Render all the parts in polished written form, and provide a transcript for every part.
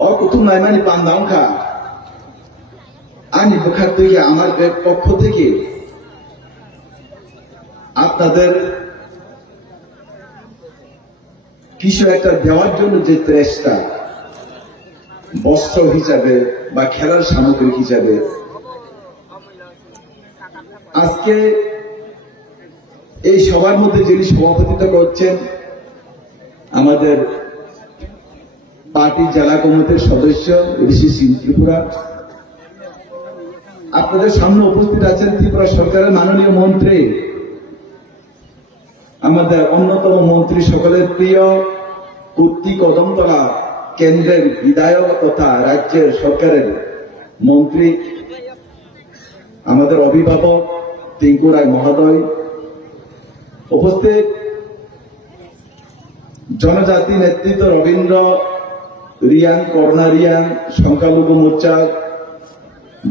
অকুতুম নাইমানি পান্দাংখা আনি বুখার থেকে আমার পক্ষ থেকে আপনাদের কিছু একটা দেওয়ার জন্য যে চেষ্টা, বস্ত্র হিসাবে বা খেলার সামগ্রী হিসাবে, আজকে এই সবার মধ্যে যিনি সভাপতিত্ব করছেন আমাদের পার্টি জেলা কমিটির সদস্য ঋষি সিং ত্রিপুরা, আপনাদের সামনে উপস্থিত আছেন ত্রিপুরা সরকারের মাননীয় মন্ত্রী, আমাদের অন্যতম মন্ত্রী, সকলের প্রিয় কুর্তি কদমতলা কেন্দ্রের বিধায়ক তথা রাজ্যের সরকারের মন্ত্রী, আমাদের অভিভাবক টিঙ্কু রায় মহোদয়, উপস্থিত জনজাতি নেতৃত্ব রবীন্দ্র রিয়াং, করোনা রিয়াং, সংখ্যালঘু মোর্চা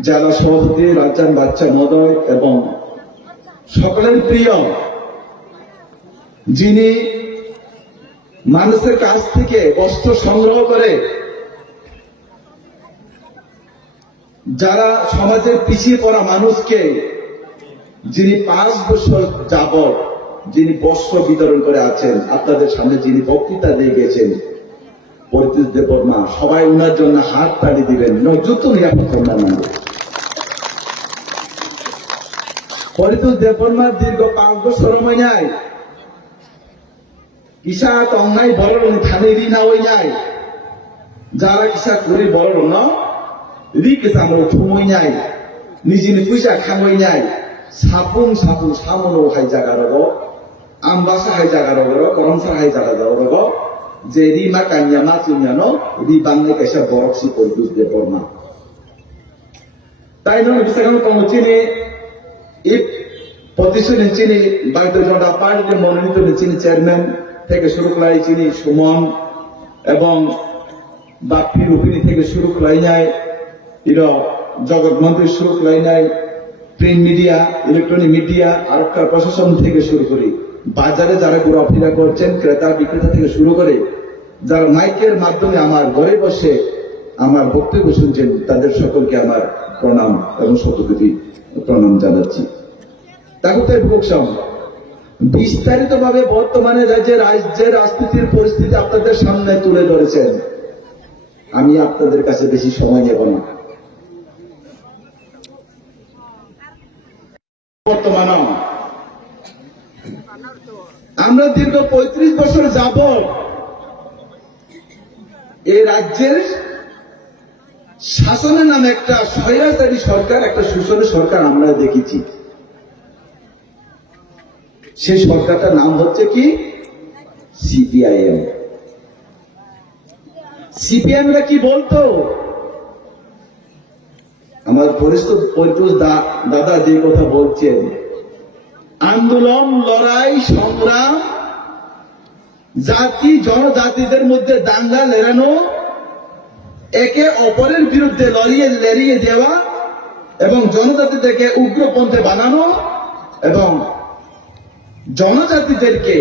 জেলা সভাপতি রাজ্জান বাচ্চা মহোদয় এবং সকলের প্রিয় যিনি মানুষের কাছ থেকে বস্ত্র সংগ্রহ করে যারা সমাজের পিছিয়ে পড়া মানুষকে, যিনি 5 বছর যাবৎ যিনি বস্ত্র বিতরণ করে আছেন, আপনাদের সামনে যিনি বক্তৃতা দিয়ে গেছেন পরিতোষ দেববর্মা, সবাই ওনার জন্য হাত তালি দিবেন। যুক্ত নিরাপদ কন্যা নামে পরিতোষ দেববর্মার দীর্ঘ 5 বছর মহিনায় কিসা তংনাই বড় থানে রি না ওই নাই যারা কিসা করে বড় ন রি কিসা আমরা থুমই নাই নিজের পয়সা খামই নাই সাপুং সাপুং সামনো হাই জায়গা রব আমবাসা হাই জায়গা রব করমসা হাই জায়গা রব যে রি মা কান্যা মা চুন্যানো রি বাংলা কাইসা বরফসি পরিতোষ দেববর্মা তাই নয় বিশাখানো কমচিনি এই প্রতিষ্ঠান চিনি ভারতীয় জনতা পার্টির মনোনীত চিনি চেয়ারম্যান থেকে শুরু করে চিনি সুমন এবং বাপ্পি রুপিনী থেকে শুরু করে নাই জগৎ মন্ত্রী শুরু করে নাই প্রিন্ট মিডিয়া, ইলেকট্রনিক মিডিয়া, আরক্ষা প্রশাসন থেকে শুরু করে বাজারে যারা ঘোরাফেরা করছেন, ক্রেতা বিক্রেতা থেকে শুরু করে যারা মাইকের মাধ্যমে আমার ঘরে বসে আমার বক্তব্য শুনছেন, তাদের সকলকে আমার প্রণাম এবং শতকোটি প্রণাম জানাচ্ছি। তাগুতের ভোগসম বিস্তারিতভাবে বর্তমানে রাজ্যের রাজনীতির পরিস্থিতি আপনাদের সামনে তুলে ধরেছেন। আমি আপনাদের কাছে বেশি সময় নেব না। বর্তমানে আমরা দীর্ঘ 35 বছর যাবৎ এই রাজ্যের শাসনের নামে একটা স্বৈরাচারী সরকার, একটা শোষণের সরকার আমরা দেখেছি। সেই সরকারটার নাম হচ্ছে কি সিপিআইএম। সিপিআইএমরা কি বলতো, আমার পরিতোষ দাদা যে কথা বলছেন, আন্দোলন, লড়াই, সংগ্রাম, জাতি জনজাতিদের মধ্যে দাঙ্গা লেড়ানো, একে অপরের বিরুদ্ধে লড়িয়ে দেওয়া এবং জনজাতিদেরকে উগ্রপন্থে বানানো এবং জনজাতিদেরকে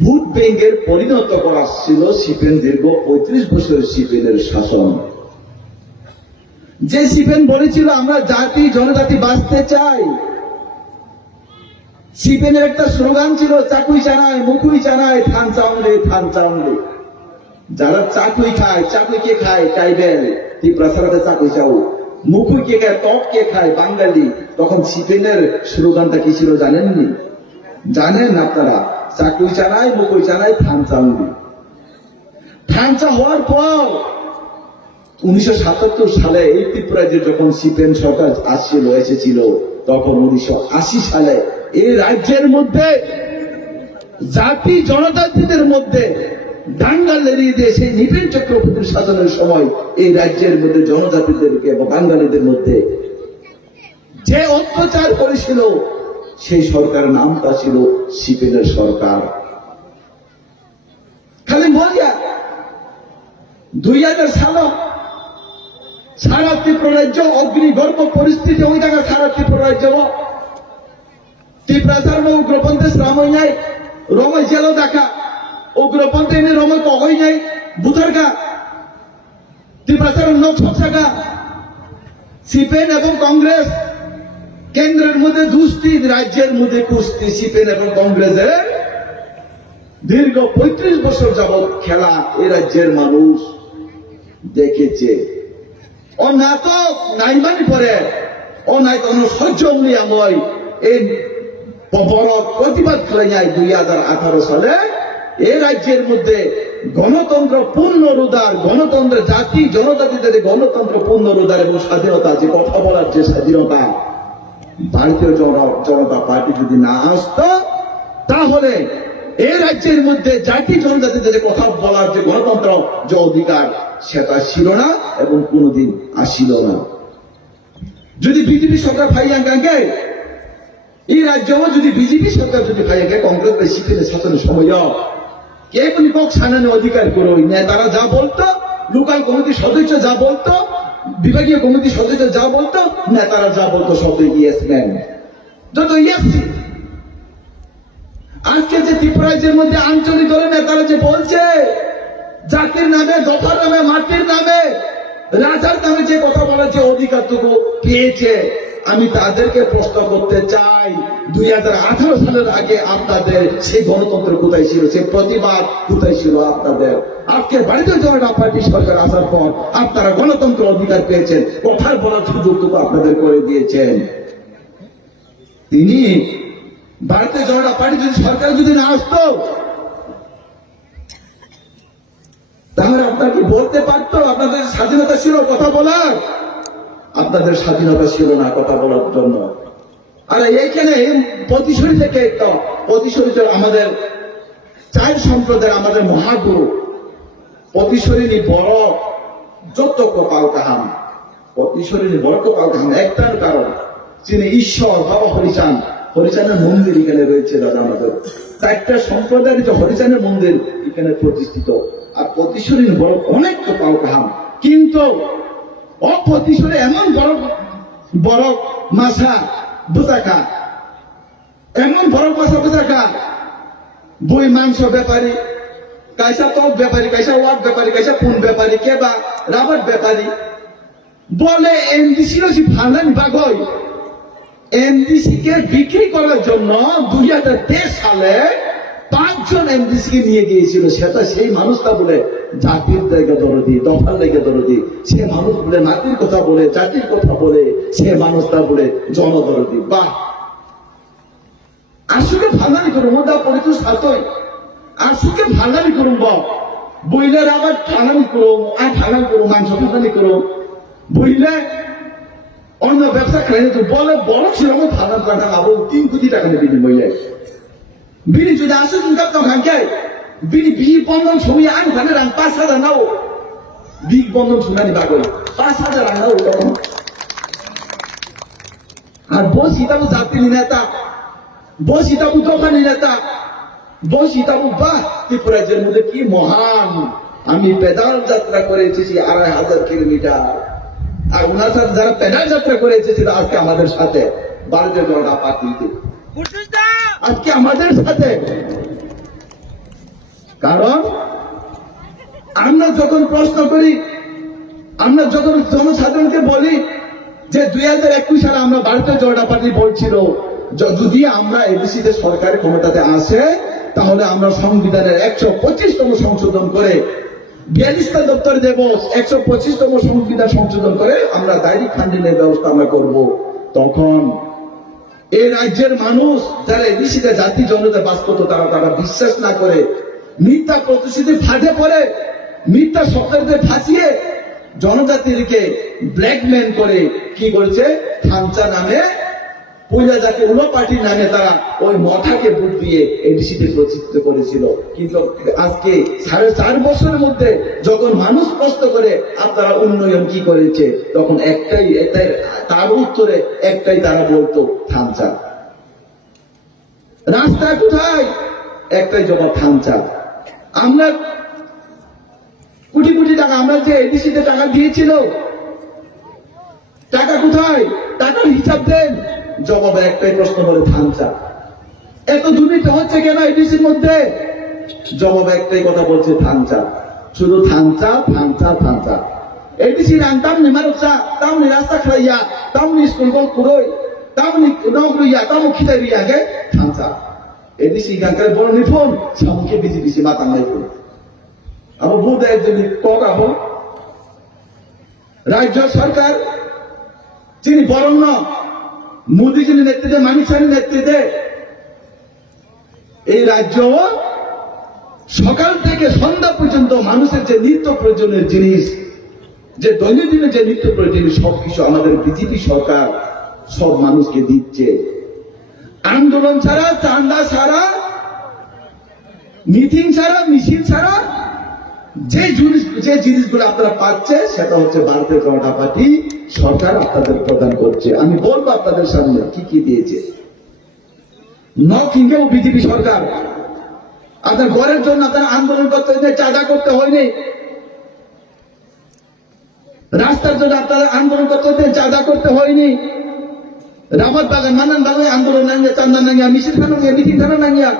ভোট ব্যাংকের পরিণত করা ছিল সিপিএম দীর্ঘ 35 বছরের সিপিএমের শাসন। যে সিপিএম বলেছিল আমরা জাতি জনজাতি বাঁচতে চাই, সিপিএমের একটা স্লোগান ছিল চাকুই চানায় মুখুই চানায় থান চাউলে থান চাউলে। যারা চাকুই খায়, চাকুই কে খায় ট্রাইবেল ত্রিপুরা সারাতে চাকুই চাও, মুখুই কে খায় টক কে খায় বাঙালি। তখন সিপিএমের স্লোগানটা কি ছিল জানেননি? জানেন আপনারা? চাকুই চানায় মুখুই চানায় থান চাউলে। থানচা হওয়ার পর 1977 সালে এই ত্রিপুরায় যখন সিপিএম সরকার এসেছিল, তখন 1980 সালে এই রাজ্যের মধ্যে জাতি জনজাতিদের মধ্যে দাঙ্গা লেড়িয়ে দিয়ে সেই নৃপেন চক্রবর্তীর শাসনের সময় এই রাজ্যের মধ্যে জনজাতিদেরকে এবং বাঙালিদের মধ্যে যে অত্যাচার করেছিল, সেই সরকারের নামটা ছিল সিপিএমের সরকার। খালি বলিয়া 2000 সাল সারা ত্রিপুরা রাজ্য অগ্নিগর্ভ পরিস্থিতি, ওই জায়গায় সারা ত্রিপুরা রাজ্য ত্রিপুরা উগ্রপন্থী শ্রামই নাই, রময় জেলও দেখা উগ্রপন্থী রময় কগই নাই বুধারকা নির্বাচন ছকা সিপিএম এবং কংগ্রেস কেন্দ্রের মধ্যে দুষ্টি, রাজ্যের মধ্যে কুস্তি। সিপিএম এবং কংগ্রেসের দীর্ঘ 35 বছর যাবৎ খেলা এ রাজ্যের মানুষ দেখেছে। ও না তো নাইমানি পরে ও নাই কোন সহ্য আময় এই বড় প্রতিবাদ করে যায় 2018 সালে এই রাজ্যের মধ্যে গণতন্ত্র পুনরুদ্ধার, গণতন্ত্র জাতি জনজাতিদের গণতন্ত্র পুনরুদ্ধার এবং স্বাধীনতা, যে কথা বলার যে স্বাধীনতা, ভারতীয় জনতা পার্টি যদি না আসতো তাহলে এই রাজ্যের মধ্যে জাতি জনজাতিদের কথা বলার যে গণতন্ত্র যে অধিকার সেটা ছিল না এবং কোনদিন আসিল না। যদি বিজেপি সরকার ফাইয়াঙ্গাকে এই রাজ্য যদি বিজেপি সরকার যদি ফাইয়াঙ্গে কংগ্রেস বা সিপিএম শাসনের সময় কে কোন পক্ষ সানানোর অধিকার করো, নেতারা যা বলতো, লোকাল কমিটির সদস্য যা বলতো, বিভাগীয় কমিটির সদস্য যা বলতো, নেতারা যা বলতো সব ইয়েস ম্যান, যত ইয়েস। আজকে যে ত্রিপুরাজ্যের মধ্যে আঞ্চলিক দলের নেতারা যে বলছে জাতির নামে, দফার নামে, মাটির নামে, রাজার নামে যে কথা বলার যে অধিকারটুকু পেয়েছে, আমি তাদেরকে প্রশ্ন করতে চাই 2018 সালের আগে আপনাদের সেই গণতন্ত্র কোথায় ছিল, সেই প্রতিবাদ কোথায় ছিল আপনাদের? আজকে ভারতীয় জনতা পার্টি সরকার আসার পর আপনারা গণতন্ত্র অধিকার পেয়েছেন, কথার বলার সুযোগটুকু আপনাদের করে দিয়েছেন। তিনি ভারতীয় জনতা পার্টি যদি সরকার যদি না আসতো তাহলে আপনারা কি বলতে পারতো আপনাদের স্বাধীনতা ছিল কথা বলার? আপনাদের স্বাধীনতা ছিল না কথা বলার জন্য। আর এইখানে পতিশরী থেকে পতিশরীতে আমাদের চার সম্প্রদায়ের আমাদের মহাগুরু পতিশরী বড় যত কপাল কাহাম, পতিশরী বড় কপাল কাহাম একটার কারণ তিনি ঈশ্বর বাবা হরিচাঁদ, হরিচাঁদের মন্দির এখানে রয়েছে। দাদা আমাদের 4টা সম্প্রদায়ের যে হরিচাঁদের মন্দির এখানে প্রতিষ্ঠিত। আর পতিশরী বড় অনেক কপাল কাহাম, কিন্তু অপতিশরে এমন বড় মাছা বুচাকা, এমন বড় মাছা বুচাকা, বই মাংস ব্যাপারী, কাইসা টক ব্যাপারী, কাইসা ওয়াট ব্যাপারী, কাইসা পুন ব্যাপারী, কে বা রাবার ব্যাপারী বলে এনডিসি ফান্ডানি বাগই এনডিসি কে বিক্রি করার জন্য 2023 সালে 5 জন এমডিসি কে নিয়ে গিয়েছিল। সেটা সেই মানুষটা বলে জাতির জায়গা দরদি, দফার লেগে দরদি, সে মানুষ বলে নাতির কথা বলে, জাতির কথা বলে, সে মানুষটা বলে জনদরদি। বাহ, আসলে ভান্ডারি করুন দা পরিচয় সাতই, আসুকে ভান্ডারি করুন বইলের আবার ঠানানি করুন, আর ঠানানি করুন, মাংস ঠানানি করুন, বইলে অন্য ব্যবসা খাইলে তো বলে বড় ছিল ভান্ডার টাকা আবার 3 কোটি টাকা নেবে বইলে বিনি যদি আসে তুমি কাপ্তাম খানকে বিনি বিহি বন্ধন ছবি আন খানে রাং 5,000 নাও বিগ বন্ধন শুনানি বাগল 5,000 রাং নাও তখন। আর বসিতাবু জাতির নেতা, বসিতাবু দোকানি নেতা, বসিতাবু বাহ ত্রিপুরাজ্যের মধ্যে কি মহান। আমি পেদাল যাত্রা করে এসেছি 2,500 কিলোমিটার, আর ওনার সাথে যারা পেদাল যাত্রা করে এসেছিল আজকে আমাদের সাথে ভারতীয় জনতা পার্টিতে, আজকে আমাদের সাথে। কারণ আমরা যখন প্রশ্ন করি, আমরা যখন জনসাধারণকে বলি যে 2021 সালে আমরা ভারতীয় জনতা পার্টি বলছিল যদি আমরা এবিসিতে সরকারের ক্ষমতাতে আসে তাহলে আমরা সংবিধানের 125তম সংশোধন করে 42টা দপ্তর দেব, 125তম সংবিধান সংশোধন করে আমরা ডাইরেক্ট ফান্ডিংয়ের ব্যবস্থা আমরা করব। তখন এই রাজ্যের মানুষ যারা এবিসিতে জাতি জনতা বাস করতো তারা বিশ্বাস না করে মিথ্যা প্রতিশ্রুতি ফাঁদে পড়ে, মিথ্যা স্বপ্নদের ফাঁসিয়ে জনজাতিকে ব্ল্যাকমেল করে কি করেছে, থামচা নামে পূজা জাতি উলো পার্টির নামে তারা ওই মঠাকে ভোট দিয়ে এডিসিতে প্রতিষ্ঠিত করেছিল। কিন্তু আজকে 4.5 বছরের মধ্যে যখন মানুষ প্রশ্ন করে আপনারা উন্নয়ন কি করেছে, তখন একটাই তার উত্তরে একটাই তারা বলতো থামচা। রাস্তা কোথায়, একটাই জবাব থামচা। আমরা কোটি কোটি টাকা আমরা যে এডিসিতে টাকা দিয়েছিল, টাকা কোথায়, টাকার হিসাব দেন, জবাবে একটাই প্রশ্ন বলে থামচা। এত দুর্নীতি হচ্ছে কেন এডিসির মধ্যে, জবাবে একটাই কথা বলছে থামচা, শুধু থামচা থামচা থামচা। এডিসি রান তামনি মারুকসা তামনি রাস্তা খাইয়া তামনি স্কুল কল কুরই তামনি নগরুইয়া তামু খিতাই রিয়াগে থামসা এডিসি গাঙ্কারে বড় নিফোন সামুকে বিজি বিজি মাতাং নাইফোন আবো বুদে যদি কগা হো রাজ্য সরকার যিনি বরণ্য মোদীজির নেতৃত্বে মানিক সাহেবের নেতৃত্বে এই রাজ্য সকাল থেকে সন্ধ্যা পর্যন্ত মানুষের যে নিত্য প্রয়োজনের জিনিস যে দৈনন্দিন যে নিত্য প্রয়োজনীয় সবকিছু আমাদের বিজেপি সরকার সব মানুষকে দিচ্ছে আন্দোলন ছাড়া চান্দা ছাড়া মিটিং ছাড়া মিছিল ছাড়া যে জিনিসগুলো আপনারা পাচ্ছে সেটা হচ্ছে ভারতীয় জনতা পার্টি সরকার আপনাদের প্রদান করছে। আমি বলবো আপনাদের সামনে কি কি দিয়েছে। কিংকেও বিজেপি সরকার আপনার ঘরের জন্য আপনারা আন্দোলন করতে হয়নি, চাঁদা করতে হয়নি, রাস্তার জন্য আপনারা আন্দোলন করতে হয়নি, চাঁদা করতে হয়নি, রামত বাগান মানান বাগান আন্দোলন নাঙ্গিয়া চান্দা নাঙ্গিয়া মিছিল ফানুঙ্গিয়া মিটিং ফানো নাঙ্গিয়া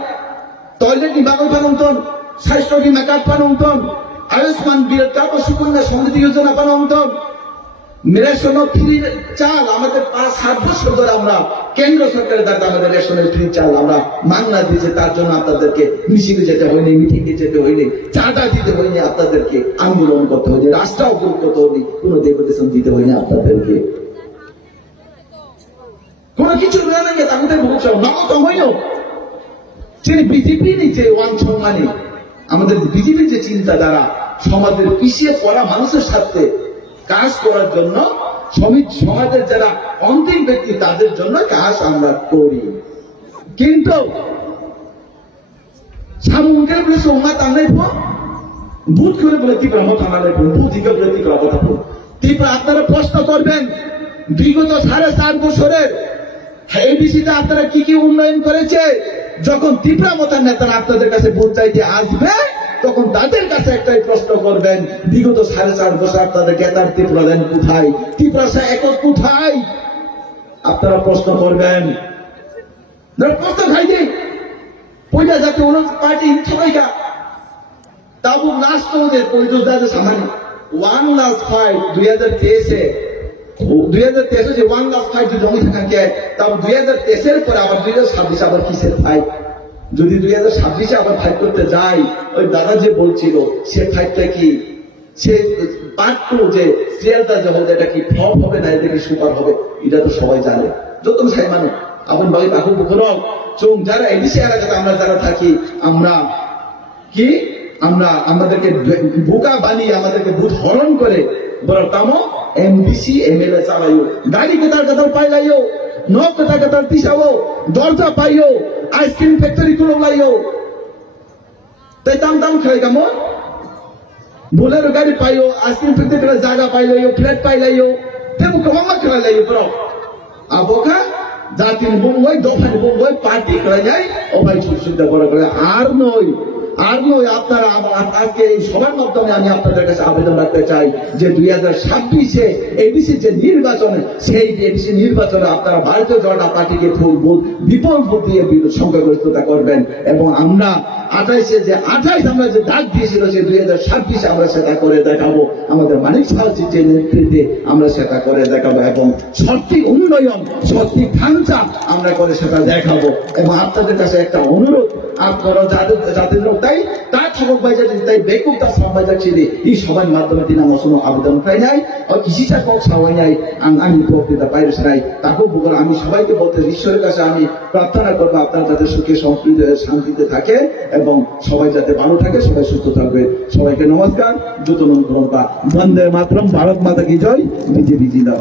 টয়লেট কি বাগান ফানুংতন স্বাস্থ্য কি মেকআপ ফানুংতন আয়ুষ্মান বিরত সুকন্যা সমৃদ্ধি যোজনা ফানুংতন রেশন ফ্রি চাল আমাদের 5-7 বছর ধরে আমরা কেন্দ্র সরকারের দ্বারা আমাদের রেশনের ফ্রি চাল আমরা মাংনা দিয়েছে। তার জন্য আপনাদেরকে মিছিলে যেতে হয়নি, মিটিংয়ে যেতে হয়নি, চাঁদা দিতে হয়নি, আপনাদেরকে আন্দোলন করতে হয়নি, রাস্তা অবরোধ করতে হয়নি, কোন ডেপুটেশন দিতে হয়নি আপনাদেরকে, কোন কিছু নাকি তাদের ভূষণ নগদ হইল। যিনি বিজেপি নিচে ওয়ান সম্মানী আমাদের বিজেপির যে চিন্তাধারা সমাজের পিছিয়ে পড়া মানুষের সাথে কাজ করার জন্য সমাজের যারা অন্তিম ব্যক্তি তাদের জন্য কাজ আমরা করি, কিন্তু সামুদ্রের বলে সোমা টানাই বুধ করে বলে তীব্র মত আনালে বুধিকে বলে তীব্র কথা তীব্র আপনারা প্রশ্ন করবেন বিগত 4.5 বছরের এডিসিতে আপনারা কি কি উন্নয়ন করেছে। যখন তীব্রা মতার নেতারা আপনাদের কাছে ভোট চাইতে আসবে তখন তাদের কাছে একটাই প্রশ্ন করবেন, বিগত 4.5 বছর আপনাদের গেতার তীব্রা দেন কোথায়, তীব্রা একক কোথায়, আপনারা প্রশ্ন করবেন। প্রশ্ন খাইছে পয়লা যাতে পার্টি সবাইকা তাবু লাস্ট ওদের পরিচয় সামান্য 1,05,000 2023-এ 2023 যে 1,05,000 যদি জমি থাকাকে তাও 2023-এর পরে আবার 2026 আবার কিসের ফাইট, যদি 2026-এ আবার ফাইট করতে যাই ওই দাদা যে বলছিল সে ফাইটটা কি সে পার্ট 2 যে সিরিয়ালটা যে হবে এটা কি ফ্লপ হবে না এটা কি সুপার হবে এটা তো সবাই জানে। যত সাই মানে আপন ভাই কাকু পুকুরক চোখ যারা এডিসি এলাকাতে আমরা যারা থাকি আমরা কি আমরা আমাদেরকে বোকা বানিয়ে আমাদেরকে বুধ হরণ করে বলতামো এমবিসি এমএলএ চালাইও গাড়ি কোথার কোথাও পাইলাইও নখ কোথার কোথাও পিছাবো দরজা পাইও আইসক্রিম ফ্যাক্টরি গুলো লাইও তাই দাম খাই কামো বোলেরো গাড়ি পাইও আইসক্রিম ফ্যাক্টরি জায়গা পাইলাইও ফ্ল্যাট পাইলাইও তেমন কমামা খেলাইও ব্র আবোকা জাতির বঙ্গই দফার বঙ্গই পার্টি করে যায় ও ভাই সুবিধা করে আর নয় আপনারা আজকে এই সবার মাধ্যমে আমি আপনাদের কাছে আবেদন রাখতে চাই যে 2026-এ এডিসি যে নির্বাচন সেই এডিসি নির্বাচনে আপনারা ভারতীয় জনতা পার্টিকে বিপুল ভোট দিয়ে সংখ্যাগরিষ্ঠতা করবেন এবং আমরা 28 আমরা যে ডাক দিয়েছিল যে 2026-এ আমরা সেটা করে দেখাবো, আমাদের মানিক সাহায্যের যে নেতৃত্বে আমরা সেটা করে দেখাবো এবং সঠিক উন্নয়ন সঠিক ঢাঞ্চা আমরা করে সেটা দেখাবো। এবং আপনাদের কাছে একটা অনুরোধ, আপনারা যাদের তাই তার ঠক বাইজা তাই বেকুব তার সাবাইজা ছিলি এই সবার মাধ্যমে তিনি আমার কোনো আবেদন পাই নাই ও কিছুটা কক সাবাই নাই আমি বক্তৃতা পাইরেছি নাই তাকেও বলবো। আমি সবাইকে বলতে ঈশ্বরের কাছে আমি প্রার্থনা করবো আপনারা যাতে সুখে সম্প্রীতি শান্তিতে থাকে এবং সবাই যাতে ভালো থাকে, সবাই সুস্থ থাকবে। সবাইকে নমস্কার, দ্রুত নমস্কার, বন্দে মাতরম, ভারত মাতা কি জয়, বিজেপি জিন্দাবাদ।